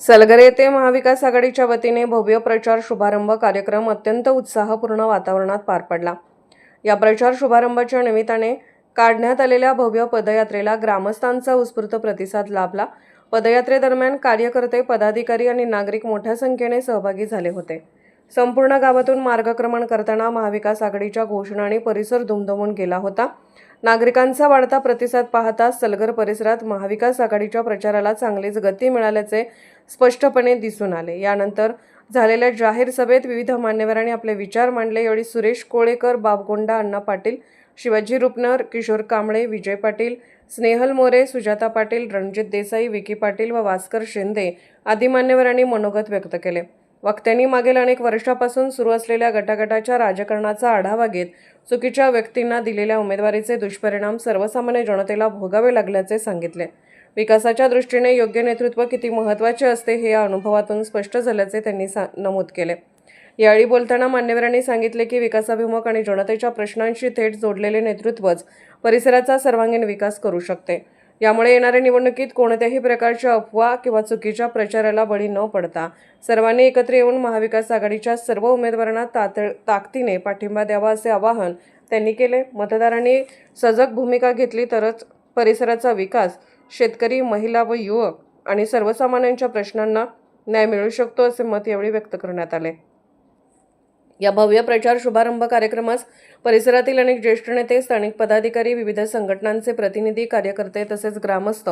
सलगर येथे महाविकास आघाडीच्या वतीने भव्य प्रचार शुभारंभ कार्यक्रम अत्यंत उत्साहपूर्ण वातावरणात पार पडला. या प्रचार शुभारंभाच्या निमित्ताने काढण्यात आलेल्या भव्य पदयात्रेला ग्रामस्थांचा उत्स्फूर्त प्रतिसाद लाभला. पदयात्रेदरम्यान कार्यकर्ते पदाधिकारी आणि नागरिक मोठ्या संख्येने सहभागी झाले होते. संपूर्ण गावातून मार्गक्रमण करताना महाविकास आघाडीच्या घोषणा आणि परिसर दुमदुमून गेला होता. नागरिकांचा वाढता प्रतिसाद पाहता सलगर परिसरात महाविकास आघाडीच्या प्रचाराला चांगलीच गती मिळाल्याचे स्पष्टपणे दिसून आले. यानंतर झालेल्या जाहीर सभेत विविध मान्यवरांनी आपले विचार मांडले. यावेळी सुरेश कोळेकर बाबगोंडा अण्णा पाटील शिवाजी रुपनर किशोर कांबळे विजय पाटील स्नेहल मोरे सुजाता पाटील रणजित देसाई विकी पाटील व भास्कर शिंदे आदी मान्यवरांनी मनोगत व्यक्त केले. वक्त्यांनी मागील अनेक वर्षापासून सुरू असलेल्या गटागटाच्या राजकारणाचा आढावा घेत चुकीच्या व्यक्तींना दिलेल्या उमेदवारीचे दुष्परिणाम सर्वसामान्य जनतेला भोगावे लागल्याचे सांगितले. विकासाच्या दृष्टीने योग्य नेतृत्व किती महत्त्वाचे असते हे या अनुभवातून स्पष्ट झाल्याचे त्यांनी सा नमूद केले. यावेळी बोलताना मान्यवरांनी सांगितले की विकासाभिमुख आणि जनतेच्या प्रश्नांशी थेट जोडलेले नेतृत्वच परिसराचा सर्वांगीण विकास करू शकते. यामुळे येणाऱ्या निवडणुकीत कोणत्याही प्रकारच्या अफवा किंवा चुकीच्या प्रचाराला बळी न पडता सर्वांनी एकत्र येऊन महाविकास आघाडीच्या सर्व उमेदवारांना तातड ताकदीने पाठिंबा द्यावा असे आवाहन त्यांनी केले. मतदारांनी सजग भूमिका घेतली तरच परिसराचा विकास शेतकरी महिला व युवक आणि सर्वसामान्यांच्या प्रश्नांना न्याय मिळू शकतो असे मत यावेळी व्यक्त करण्यात आले. या भव्य प्रचार शुभारंभ कार्यक्रमास परिसरातील अनेक ज्येष्ठ नेते स्थानिक पदाधिकारी विविध संघटनांचे प्रतिनिधी कार्यकर्ते तसेच ग्रामस्थ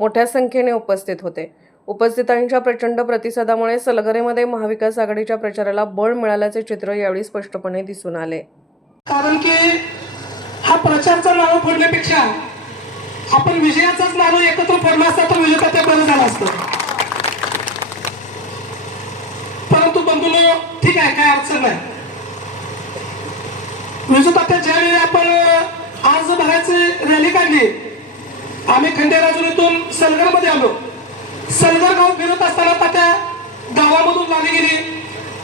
मोठ्या संख्येने उपस्थित होते. उपस्थितांच्या प्रचंड प्रतिसादामुळे सलगरेमध्ये महाविकास आघाडीच्या प्रचाराला बळ मिळाल्याचे चित्र यावेळी स्पष्टपणे दिसून आले. कारण की हा प्रचारचा नाव फोडण्यापेक्षा आपण विजयाचाच नाव एकत्र फोडला असता तर विजेता ते बरं झालं असतं. परंतु बंधूनो ठीक आहे काय अडचण नाही. विजेता त्या ज्यावेळी आपण आज भरायची रॅली काढली आम्ही खंडेराजुरीतून सलगरमध्ये आलो. सलगर गाव फिरत असताना तात्या गावामधून लाली गेली.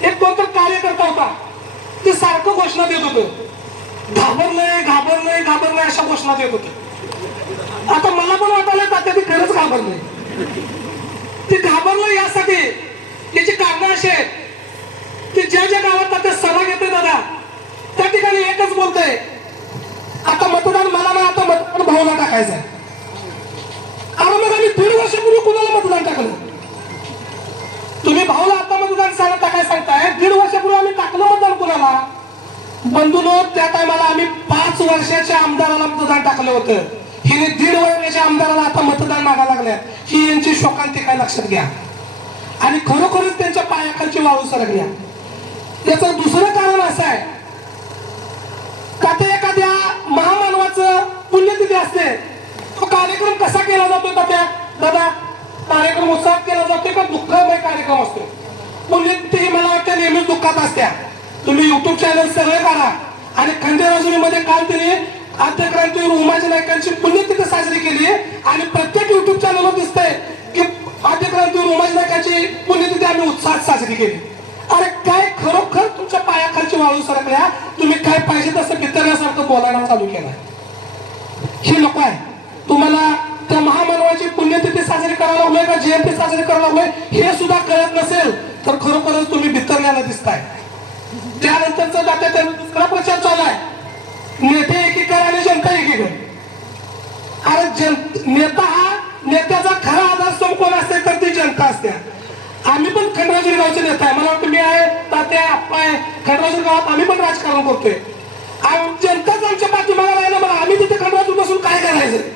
एक कोणतं कार्यकर्ता होता ते सारखं घोषणा देत होतं. घाबरलंय घाबरलंय घाबरलंय अशा घोषणा देत होतं. आता मला पण वाटायला तात्या ती खरंच घाबरलंय ती घाबरलं यासाठी. याची कारणं अशी आहेत की ज्या ज्या गावात तात्या सभा घेते दादा त्या ठिकाणी एकच बोलतोय आता मतदान मला ना आता मतदान भाऊला टाकायचं आहे अरे मग आम्ही दीड वर्षापूर्वी कुणाला मतदान टाकलं तुम्ही भाऊला आता मतदान सांगत टाकाय सांगताय दीड वर्षापूर्वी आम्ही टाकलं मतदान कुणाला बंधूनो त्या टायमाला आम्ही पाच वर्षाच्या आमदाराला मतदान टाकलं होतं हिने दीड वर्षाच्या आमदाराला आता मतदान मागायला लागल्या ही यांची शोकांती काय लक्षात घ्या. आणि खरोखरच त्यांच्या पायाखालची वाळू सरकल्या याचं दुसरं कारण असं आहे का ते एखाद्या महामानवाचं पुण्यतिथी असते. तो कार्यक्रम कसा केला जातो का त्या दादा कार्यक्रम उत्साहात केला जातो का? दुःखमय कार्यक्रम असतो पुण्यतिथी मला वाटतं नेहमीच दुःखात असत्या. तुम्ही युट्यूब चॅनल सगळे काढा. आणि खंडेराजुरीमध्ये काल तरी आद्यक्रांती रोमाच्या नायकांची पुण्यतिथी साजरी केली आणि प्रत्येक युट्यूब चॅनलवर दिसतंय की आद्यक्रांतीवर उमाजी नायकांची पुण्यतिथी आम्ही उत्साहात साजरी केली अरे काय खरोखर तुमच्या पायाखालची वाळू सरकल्या? तुम्ही काय पाहिजे तसं बितरण्यासारखं बोलायला चालू केलं? हे नको आहे. तुम्हाला त्या महामानवाची पुण्यतिथी साजरी करायला हवी का जयंती साजरी करायला हवी? हे सुद्धा कळत नसेल. तर खरोखरच तुम्ही बितरण्याला दिसताय. त्यानंतरचा जाते त्यांचा दुसरा प्रचार चालू आहे. नेते एकीकडे आणि जनता एकीकडे. अरे जन नेता हा नेत्याचा खरा आधारस्तंभ कोण असते तर ती जनता असते. आम्ही पण खंडराजुरी गावचे नेता आहे. मला वाटतं मी आहे तात्या आप्पा आहे. खंडराजुरी गावात आम्ही पण राजकारण करतोय. जनताच आमच्या पाठीमागे राहिलं मला आम्ही तिथे खंडराजूर बसून काय करायचं?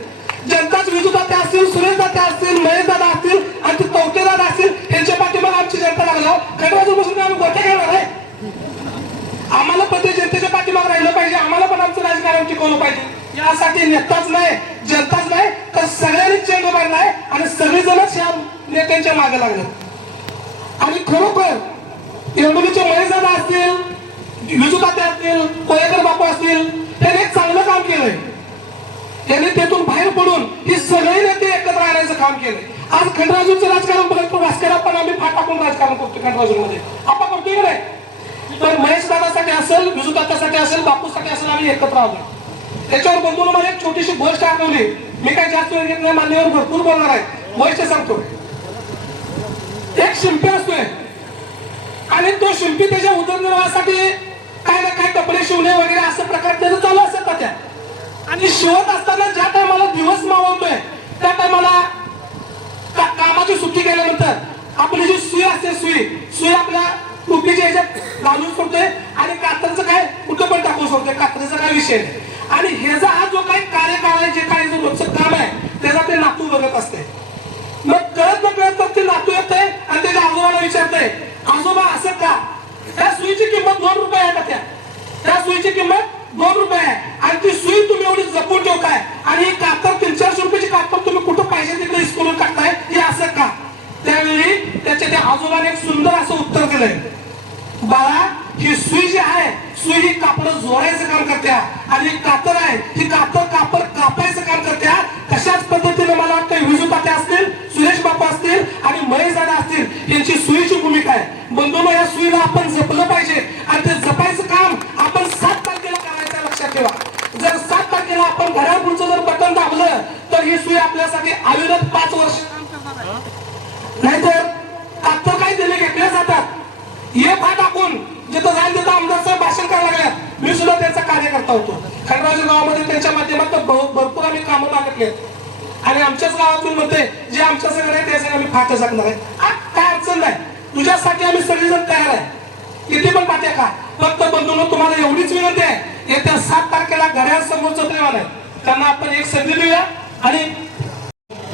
जनताच विजू दाते असतील सुरेश दाते असतील महेश दादा असतील आणि ते तवते दादा असतील यांच्या पाठीमागे आमची जनता लागला खंडराजूर बसून आम्ही गोटे घेणार आहे? आम्हाला पण ते जनतेच्या पाठीमागे राहिलं पाहिजे. आम्हाला पण आमचं राजकारण टिकवलं पाहिजे. यासाठी नेताच नाही जनताच नाही तर सगळ्यांनी मारला आहे. आणि सगळेजणच या नेत्यांच्या मागे लागले खरोखर येवडुलीचे महेशदा असतील विजूताते असतील कोयकर बापू असतील त्यांनी एक चांगलं काम केलंय. त्यांनी तेथून बाहेर पडून ही सगळे नेते एकत्र आणायचं काम केलंय. आज खंडराजूरचं राजकारण बघत भास्कर आपण आम्ही फाट टाकून राजकारण करतो खंडराजूमध्ये आपण करतोय की नाही? तर महेश दादासाठी असेल विजू असेल बापूसाठी असेल आम्ही एकत्र आलो त्याच्यावर बंधून मला एक छोटीशी गोष्ट आठवली. मी काही जास्त वेळ घेत नाही मान्यवर भरपूर बोलणार आहे. गोष्ट सांगतो. एक शिंपे असतोय. आणि तो शिल्पी त्याच्या उदरनिर्वाहासाठी काय ना काय कपडे शिवणे वगैरे असं प्रकार त्याचं चालू असतात त्या. आणि शिवत असताना ज्या टायमाला दिवस मावळतोय त्या टायमाला का- कामाची सुट्टी केल्यानंतर आपली जी सुई असते सुई सुई आपल्या टोपीच्या ह्याच्यात घालून सोडतोय आणि कात्रचं काय कुठं पण टाकून सोडतोय कात्रीचा काय विषय नाही. आणि ह्याचा हा जो काही कार्यकाळ आहे जे काय रोजचं काम आहे त्याचा ते नातू बघत असते. मग कळत न कळत तर ते नातू येते आणि त्याच्या आजोबाला विचारतंय त्या सुईची किंमत दोन रुपये आहे का त्या? त्या सुईची किंमत दोन रुपये आहे. आणि ती सुई तुम्ही एवढी जपून ठेवताय आणि ही कातर तीन चारशे रुपयाची कातर तुम्ही कुठं पाहिजे तिकडे करून टाकताय? हे असं का? त्यावेळी त्याच्या त्या आजोबाने एक सुंदर असं उत्तर दिलंय. बाळा ही सुई जी आहे सुई ही कापड जोडायचं काम करत्या. आणि कातर आहे ही कातर कापड कापायचं काम करत्या. तशाच पद्धतीने मला वाटतं विजू तात्या असतील सुरेश बापा असतील आणि महेश दादा असतील यांची सुईची बंधूंनो या सुईला आपण जपलं पाहिजे. आणि ते जपायचं काम आपण सात तारखेला करायचं लक्षात ठेवा. जर सात तारखेला आपण घरापुढचं जर बटन दाबलं तर ही सुई आपल्यासाठी आयुर्वेद पाच वर्ष. नाहीतर आता काही दिले घेतले जातात. हे फा टाकून जिथं जाईल तिथं आमदार साहेब भाषण करायला लागल्यात. मी सुद्धा त्यांचा कार्यकर्ता होतो. खंडराजू गावामध्ये त्यांच्या माध्यमातून भरपूर आम्ही कामं मागितले आणि आमच्याच गावातून म्हणते जे आमच्या सगळं आहे त्यासाठी आम्ही फाटे सांगणार आहे आ, काय अडचण नाही. तुझ्यासाठी आम्ही सगळेजण तयार आहे. किती पण पाट्या का फक्त बंधून तुम्हाला एवढीच विनंती आहे. येत्या सात तारखेला घड्याळ समोरचं प्रेमान आहे. त्यांना आपण एक संधी देऊया आणि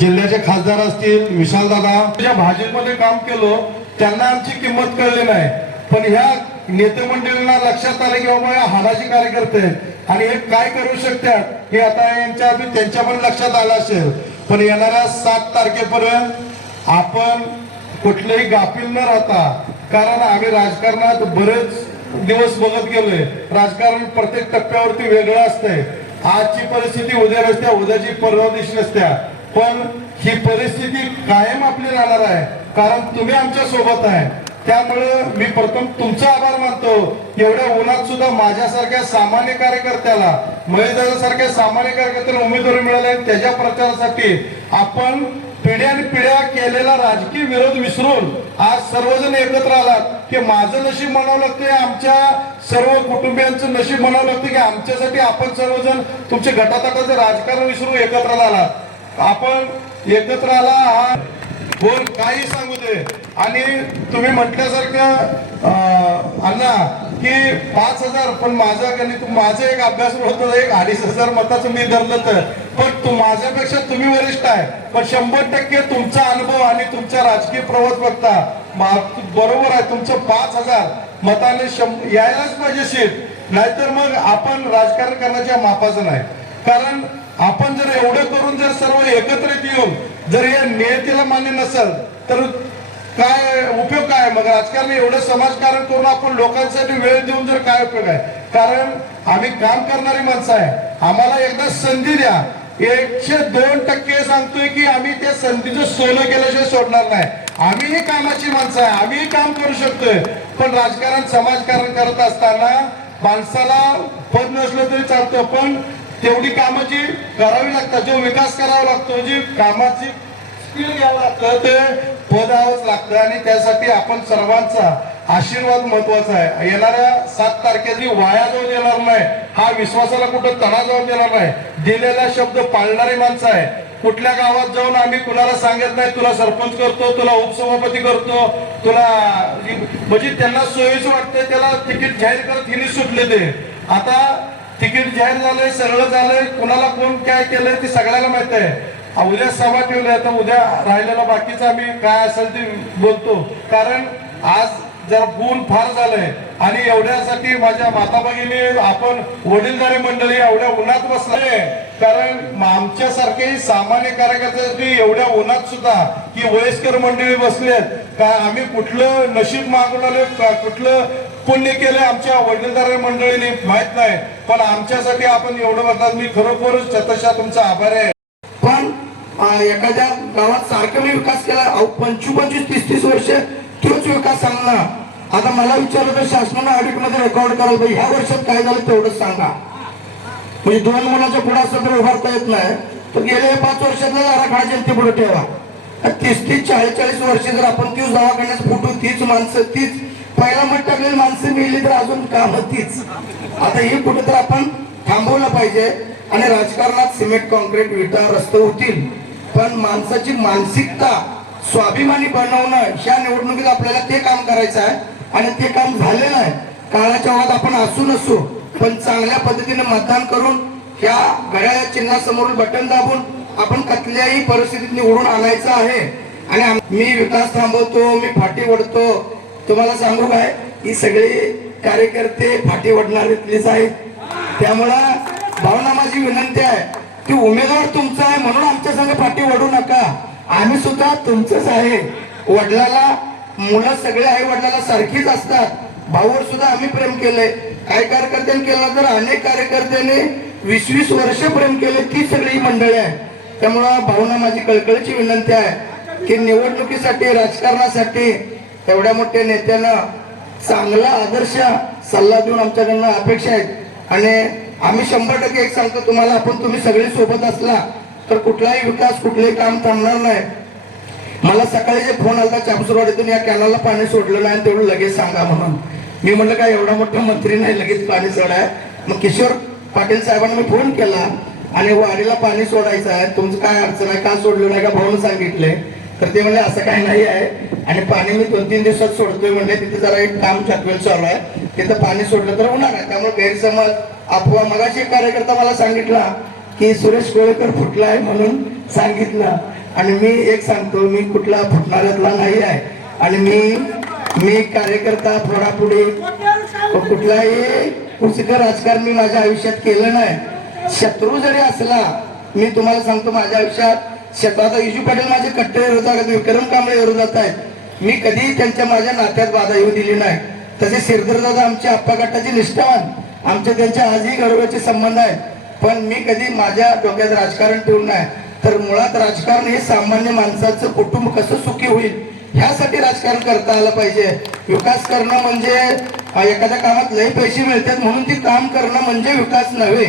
जिल्ह्याचे खासदार असतील विशालदादा ज्या भाजपमध्ये काम केलं त्यांना आमची किंमत कळली नाही. पण ह्या नेते मंडळींना लक्षात आलं की बाबा हे हाडाचे कार्यकर्ते आणि हे काय करू शकतात हे आता यांच्या त्यांच्या पण लक्षात आलं असेल. पण येणाऱ्या सात तारखेपर्यंत आपण कुठलेही गाफील न राहता कारण आम्ही राजकारणात बरेच दिवस बघत गेलोय. राजकारण प्रत्येक टप्प्यावरती वेगळं असतंय. आजची परिस्थिती उद्या नसत्या उद्याची परवा दिवशी नसत्या. पण ही परिस्थिती कायम आपली राहणार आहे कारण तुम्ही आमच्यासोबत आहे. त्यामुळे मी प्रथम तुमचा आभार मानतो. एवढ्या उन्हात सुद्धा माझ्यासारख्या सामान्य कार्यकर्त्याला महेशदासारख्या सामान्य कार्यकर्त्याला उमेदवारी मिळाली त्याच्या प्रचारासाठी आपण पिढ्यान पिढ्या केलेला राजकीय विरोध विसरून आज सर्वजण एकत्र आलात की माझं नशीब म्हणावं लागतंय आमच्या सर्व कुटुंबियांचं नशीब म्हणावं लागतं की आमच्यासाठी आपण सर्वजण तुमचे गटातटाचं राजकारण विसरून एकत्र आला आपण एकत्र आला हा बोल काही सांगू दे. आणि तुम्ही म्हटल्यासारखं अं, अण्णा की पाच हजार पण माझा गणित माझं एक अभ्यास होतं एक अडीच हजार मताचं मी धरलं तर. पण तू माझ्यापेक्षा तुम्ही वरिष्ठ आहे. पण शंभर टक्के तुमचा अनुभव आणि तुमचा राजकीय प्रवास बघता. बरोबर आहे तुमचं पाच हजार मताने यायलाच पाहिजे सीट. नाहीतर मग आपण राजकारण करण्याच्या मापाचं नाही. कारण आपण जर एवढं करून जर सर्व एकत्रित येऊन जर या नियतीला मान्य नसेल तर काय उपयोग काय मग राजकारण एवढं समाजकारण करून आपण लोकांसाठी वेळ देऊन जर काय उपयोग आहे? कारण आम्ही काम करणारी माणसं आहे. आम्हाला एकदा संधी द्या. एकशे दोन टक्के सांगतोय की आम्ही त्या संधीचं सोनं केल्याशिवाय सोडणार नाही. आम्हीही कामाची माणसं आहे. आम्हीही काम करू शकतोय. पण राजकारण समाजकारण करत असताना माणसाला पद नसलं तरी चालतं. पण तेवढी कामं जी करावी लागतात जो विकास करावा लागतो जी कामाची स्किल घ्यावं लागतं ते पद लागतं आणि त्यासाठी आपण सर्वांचा आशीर्वाद महत्त्वाचा आहे. येणाऱ्या सात तारखेची वाया जाऊन येणार नाही. हा विश्वासाला कुठं तडा जाऊन येणार नाही. दिलेला शब्द पाळणारी माणसं आहे. कुठल्या गावात जाऊन आम्ही कुणाला सांगत नाही तुला सरपंच करतो तुला उपसभापती करतो तुला म्हणजे त्यांना सोयीच वाटते त्याला तिकीट जाहीर करत हिने सुटले ते. आता तिकीट जाहीर झालंय सगळं झालंय कुणाला कोण काय केलंय ते सगळ्याला माहीत आहे. उद्या सभा ठेवली आता उद्या राहिलेला बाकीचं आम्ही काय असेल ते बोलतो. कारण आज जरा ऊन फार झालंय आणि एवढ्यासाठी माझ्या माता भगिनी आपण वडीलधारी मंडळी एवढ्या उन्हात बसले कारण आमच्यासारखे सामान्य कार्यकर्त्यासाठी एवढ्या उन्हात सुद्धा की वयस्कर मंडळी बसलेत का आम्ही कुठलं नशीब मागून आलो कुठलं पुण्य केलं आमच्या वडीलधारी मंडळीने माहीत नाही. पण आमच्यासाठी आपण एवढं म्हणतात मी खरोखरच चतशा तुमचा आभार आहे. पण एखाद्या गावात सारखं मी विकास केला. अहो, पंचवीस पंचवीस तीस तीस वर्ष तोच विकास सांगला आता मला विचारलं तर शासनानं ऑडिटमध्ये रेकॉर्ड करायला पाहिजे. ह्या वर्षात काय झालं तेवढंच सांगा. म्हणजे दोन मुलाच्या पुढे असं तर उभारता येत नाही. तर गेले पाच वर्षातला आराखडा जनते पुढे ठेवा. तीस तीस चाळीस चाळीस वर्ष जर आपण तीच दवाखान्यात फुटू तीच माणसं तीच पहिला मत टाकलेली माणसं मिळली तर अजून काम तीच. आता ही कुठं तर आपण थांबवलं पाहिजे. आणि राजकारणात सिमेंट कॉन्क्रीट विटा रस्ते होतील. पण माणसाची मानसिकता स्वाभिमानी बनवणं ह्या निवडणुकीत आपल्याला ते काम करायचं आहे आणि ते काम झालेलं आहे. काळाच्या ओघात आपण असू नसू पण चांगल्या पद्धतीने मतदान करून ह्या घड्याळ्या चिन्हासमोर बटन दाबून आपण कसल्याही परिस्थितीत निवडून आणायचं आहे. आणि मी विकास थांबवतो मी फाटी ओढतो. तुम्हाला सांगू काय? ही सगळी कार्यकर्ते फाटी ओढणारीतलीच आहेत. त्यामुळं भावना माझी विनंती आहे. की उमेदवार तुमचा आहे म्हणून आमच्या संघ पाठी ओढू नका. आम्ही सुद्धा तुमचंच आहे. वडिलाला मुलं सगळे आई वडिलाला सारखीच असतात. भाऊवर सुद्धा आम्ही प्रेम केलंय. काही कार्यकर्त्यांनी केलं तर अनेक कार्यकर्त्यांनी वीस वीस वर्ष प्रेम केले ती सगळी मंडळी आहे. त्यामुळं भाऊना माझी कळकळीची विनंती आहे की निवडणुकीसाठी राजकारणासाठी एवढ्या मोठ्या नेत्यानं चांगला आदर्श सल्ला देऊन आमच्याकडनं अपेक्षा आहेत. आणि आम्ही शंभर टक्के एक सांगतो तुम्हाला आपण तुम्ही सगळे सोबत असला तर कुठलाही विकास कुठलेही काम थांबणार नाही. मला सकाळी जे फोन आला चापसुरवाडीतून या कॅनलला पाणी सोडलं नाही तेवढं लगेच सांगा म्हणून. मी म्हटलं काय एवढा मोठा मंत्री नाही लगेच पाणी सोडाय. मग किशोर पाटील साहेबांना मी फोन केला आणि वाडीला पाणी सोडायचं आहे. तुमचं काय अडचण आहे का सोडलं नाही का भाऊन सांगितले. तर ते म्हणले असं काही नाही आहे. आणि पाणी मी दोन तीन दिवसात सोडतोय म्हणले तिथे जरा एक काम चाकवेल चालू आहे. तिथं पाणी सोडलं तर होणार आहे. त्यामुळे गैरसमज अफवा मगाशी एक कार्यकर्ता मला सांगितला की सुरेश कोळेकर फुटला आहे म्हणून सांगितलं. आणि मी एक सांगतो मी कुठला फुटणाऱ्यातला नाही आहे. आणि मी मी कार्यकर्ता फोडापुढे कुठलाही कुचकं राजकारण मी माझ्या आयुष्यात केलं नाही. शत्रू जरी असला मी तुम्हाला सांगतो माझ्या आयुष्यात शत्रू इशू पाटील माझे कट्टे विरोधात विक्रम कांबळे विरोधात आहेत. मी कधीही त्यांच्या माझ्या नात्यात बाधा येऊ दिली नाही. तसे सिरदर दादा आमच्या आप्पा गटाचे निष्ठावान. आमच्या त्यांच्या आजही गौरवाचे संबंध आहेत. पण मी कधी माझ्या डोक्यात राजकारण ठेवून नाही तर मुळात राजकारण हे सामान्य माणसाचं कुटुंब कसं सुखी होईल ह्यासाठी राजकारण करता आलं पाहिजे. विकास करणं म्हणजे एखाद्या कामात लय पैसे मिळतात म्हणून ते काम करणं म्हणजे विकास नव्हे.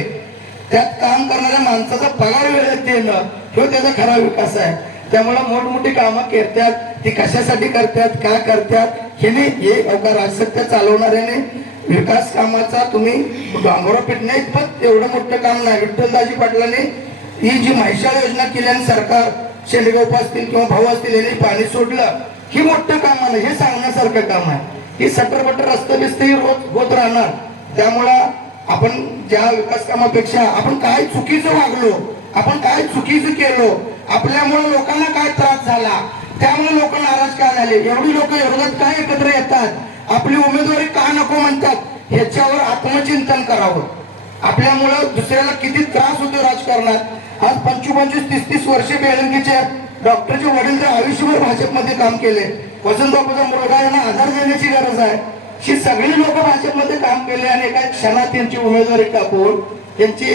त्यात काम करणाऱ्या माणसाचा पगार वेळेत देणं तो त्याचा खरा विकास आहे. त्यामुळे मोठमोठी कामं करतात ती कशासाठी करतात का करतात हे नाही हे अवघा राजसत्य चालवणाऱ्याने विकास कामाचा तुम्ही गांगोरा पिटणे इतपत एवढं मोठं काम नाही. विठ्ठलदाजी पाटलांनी ही जी म्हैसाळ योजना केली आणि सरकार शेंडगाव असतील किंवा भाऊ असतील यांनी पाणी सोडलं ही मोठं काम आहे. हे सांगण्यासारखं काम आहे. ही सटरबटर रस्ते बिस्ते ही रोज होत राहणार. त्यामुळं आपण ज्या विकास कामापेक्षा आपण काय चुकीचं वागलो आपण काय चुकीचं केलो आपल्यामुळे लोकांना काय त्रास झाला त्यामुळे लोक नाराज का झाले? एवढी लोक एवढ्यात काय एकत्र येतात? आपली उमेदवारी का नको म्हणतात ह्याच्यावर आत्मचिंतन करावं. आपल्यामुळं दुसऱ्याला किती त्रास होतो राजकारणात? आज पंचवीस तीस तीस वर्षे बेळंकीचे डॉक्टरचे वडील तर आयुष्यभर भाजपमध्ये काम केले. वसंतबाबूचा मुलगा यांना आधार देण्याची गरज आहे. ही सगळी लोक भाजपमध्ये काम केले आणि एका क्षणात त्यांची उमेदवारी टाकून त्यांची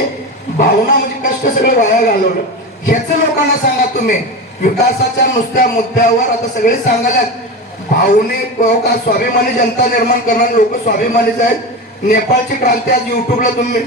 भावना म्हणजे कष्ट सगळे वाया घालवलं. ह्याच लोकांना सांगा तुम्ही. विकासाच्या नुसत्या मुद्द्यावर आता सगळे सांगायला भावनिक का स्वाभिमानी जनता निर्माण करणारे लोक स्वाभिमानीच आहेत. नेपाळची क्रांती आज युट्यूबला तुम्ही